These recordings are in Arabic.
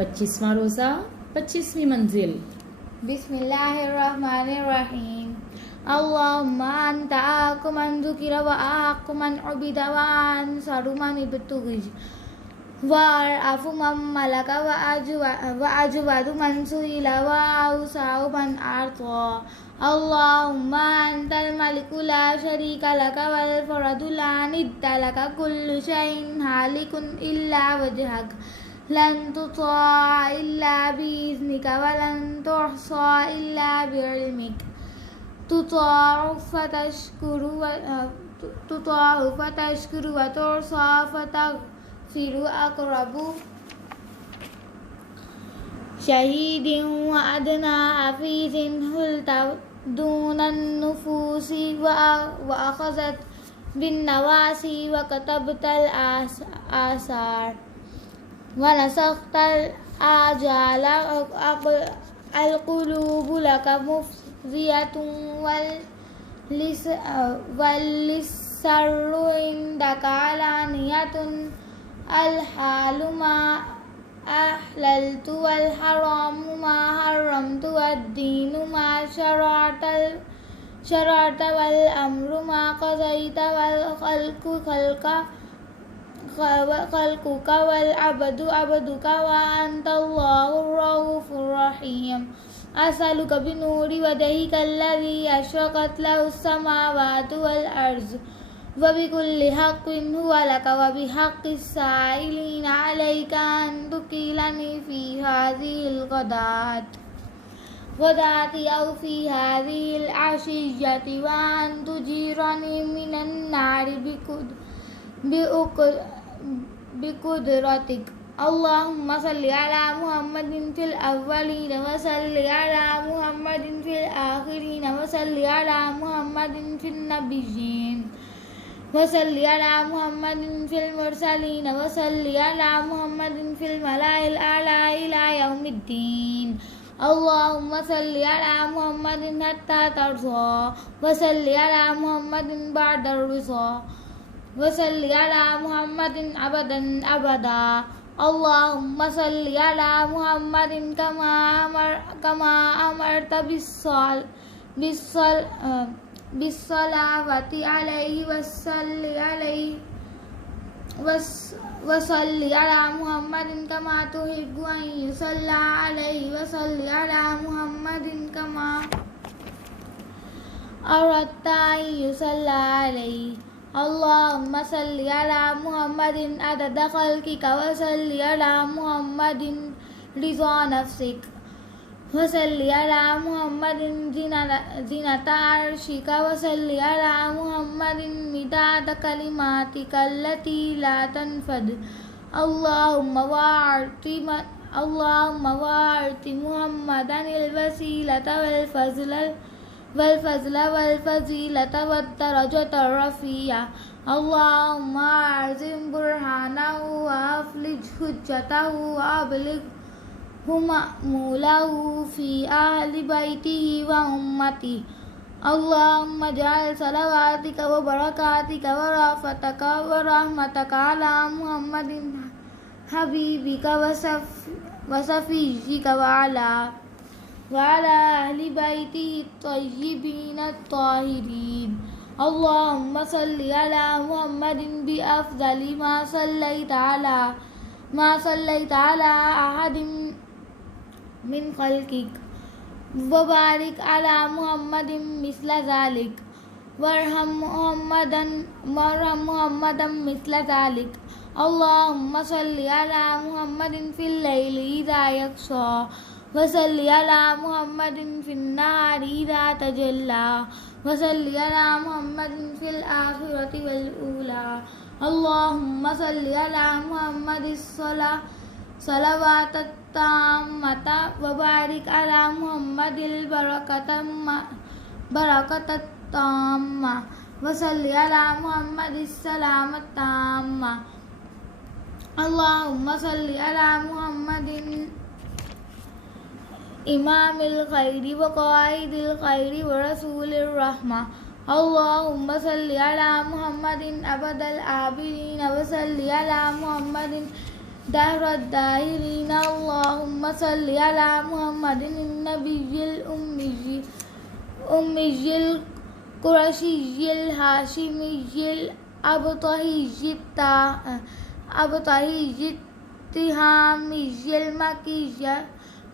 25वां रोज़ा 25वीं मंजिल। बिस्मिल्लाहिर्रहमानिर्रहीम। अल्लाहुम्मा अंता आकु मन ज़ुकिरा व आकु मन उबिदा व अंसरु मन इब्तुगिज व अरअफु मन मलका व अजवदु मन सुइला व औसाउ मन आर्ता। अल्लाहुम्मा अंतल मलिकु ला शरीका लका वल फरदु ला निद्दा लका कुल्लु शैइन हालिकुन इल्ला वजहक लन तुताअ इल्ला बिइज़्निका व लन तुहसा इल्ला बिइल्मिक तुताअ फतशकुरु व तुरसा फतग़फिरु अक़रबु शहीदिन व अदना हफ़ीज़िन हुल्ता दूनन नुफ़ूसी व अख़ज़त बिन्नवासी व कतबतल आसार व नसख़तल आजाल अलक़ुलूबु लका मुफ़ज़ियतुन वल्लिस्सर्रु इंदका अलानियतुन अलहालु मा अहलल्तु वल हरामु मा हर्रमतु वद्दीनु मा शरअत वल अम्रु मा क़ज़यत वल ख़ल्क़ुका वल अब्दु अब्दुका व अंतल्लाहुर रऊफ़ुर रहीम। असअलुका बिनूरि वजहिका अल्लज़ी अशरक़त लहुस समावातु वल अर्ज़ व बिकुल्लि हक़्क़िन हुव लका व बिहक़्क़िस साइलिना अलैका अन तुक़ीलनी फ़ी हाज़िहिल ग़दाति औ फ़ी हाज़िहिल अशिय्यति व अन तुजीरनी मिनन नारि बिक़ुदरतिक। अल्लाहुम्मा सल्लि अला मुहम्मदिन फ़िल अव्वलीन व सल्लि अला मुहम्मदिन फ़िल आख़िरीन व सल्लि अला मुहम्मदिन फ़िन नबिय्यीन व सल्लि अला मुहम्मदिन फ़िल मुरसलीन व सल्लि अला मुहम्मदिन फ़िल मलाइल आला इला यौमिद्दीन। अल्लाहुम्मा सल्लि अला मुहम्मदिन हत्ता तर्ज़ा व सल्लि अला मुहम्मदिन बअदर रिज़ा व सल्लि अला मुहम्मदिन अबदन अबदा। अल्लाहुम्मा सल्लि अला मुहम्मदिन कमा अमरत बिस्सलावति अलैहि व सल्लि अला मुहम्मदिन कमा तुहिब्बु अन युसल्ला अलैहि व सल्लि अला मुहम्मदिन कमा अरदता अन युसल्ला अलैहि। अल्लाहुम्मा सल्लि अला मुहम्मदिन अदद ख़ल्क़िका व सल्लि अला मुहम्मदिन रिज़ा नफ़्सिक व सल्लि अला मुहम्मदिन ज़ीनता अर्शिका व सल्लि अला मुहम्मदिन मिदाद कलिमातिका अल्लती ला तनफ़द। अल्लाहुम्मा वाअति मुहम्मदनिल वसीलता वल फ़ज़ीलता वद्दरजतर रफ़ीआ। अल्लाहुम्मा अज़िम बुरहानहु व अफ़्लिज हुज्जतहु व अबलिग़हु मअमूलहु फ़ी अहलि बैतिही व उम्मतिही। अल्लाहुम्मा जअल सलवातिका व बरकातिका व राफ़तका व रहमतका अला मुहम्मदिन हबीबिका व सफ़िय्यिका व अला अहलि बैतिही अत्तय्यिबीन अत्ताहिरीन। अल्लाहुम्मा सल्लि अला मुहम्मदिन बिअफ़ज़लि मा सल्लैता अला अहदिन मिन ख़ल्क़िक व बारिक अला मुहम्मदिन मिस्ला ज़ालिक वरहम मुहम्मदन मिस्ला ज़ालिक। अल्लाहुम्मा सल्लि अला मुहम्मदिन फ़िल लैलि इज़ा यग़शा व सल्लि अला मुहम्मदिन फ़िन्नाहारि इज़ा तजल्ला व सल्लि अला मुहम्मदिन फ़िल आख़िरति वल ऊला। अल्लाहुम्मा सल्लि अला मुहम्मदिस सलवातत ताम्मता व बारिक अला मुहम्मदिल बरकतत ताम्मा व सल्लि अला मुहम्मदिस सलामत ताम्मा। अल्लाहुम्मा सल्लि अला मुहम्मदिन इमामिल खैरि व क़ाइदिल खैरि व रसूलिर रहमा। अल्लाहुम्मा सल्लि अला मुहम्मदिन अबदल आबिदीन व सल्लि अला मुहम्मदिन दहरद दाहिरीन। अल्लाहुम्मा صل على محمد النبي الأمي القرشي الهاشمي الأبطحي التهامي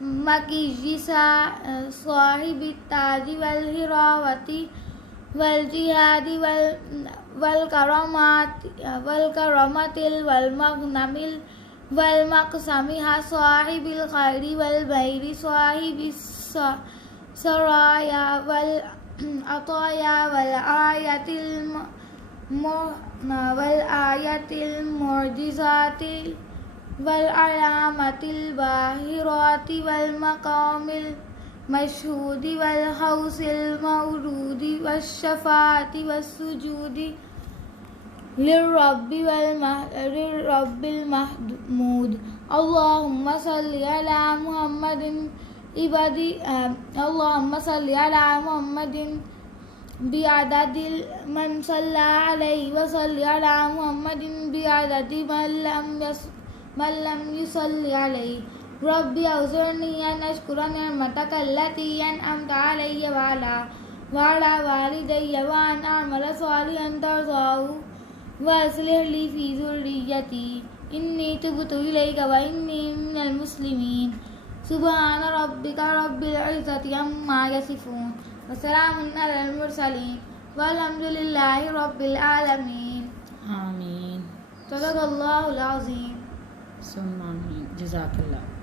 المكي صاحب التاج والهراوة والجهاد والكرامة والمغنم والمقسم صاحب الخير والبير صاحب السرايا والعطايا والآية المعجزات والعلامة الباهرات والمقام المشهود والحوض المورود والشفاعة والسجود للرب المحمود. اللهم صل على محمد اللهم صل على محمد بعدد من صلى عليه وصل على محمد بعدد من لم يصل عليه. ربي أوزعني أن أشكر نعمتك التي أنعمت علي وعلى والدي وأن أعمل صالحا ترضاه وأصلح لي في ذريتي إني تبت إليك وإني من المسلمين. سبحان ربك رب العزة عما يصفون وسلام على المرسلين والحمد لله رب العالمين. آمين. صدق الله العظيم. ثم آمين. جزاك الله.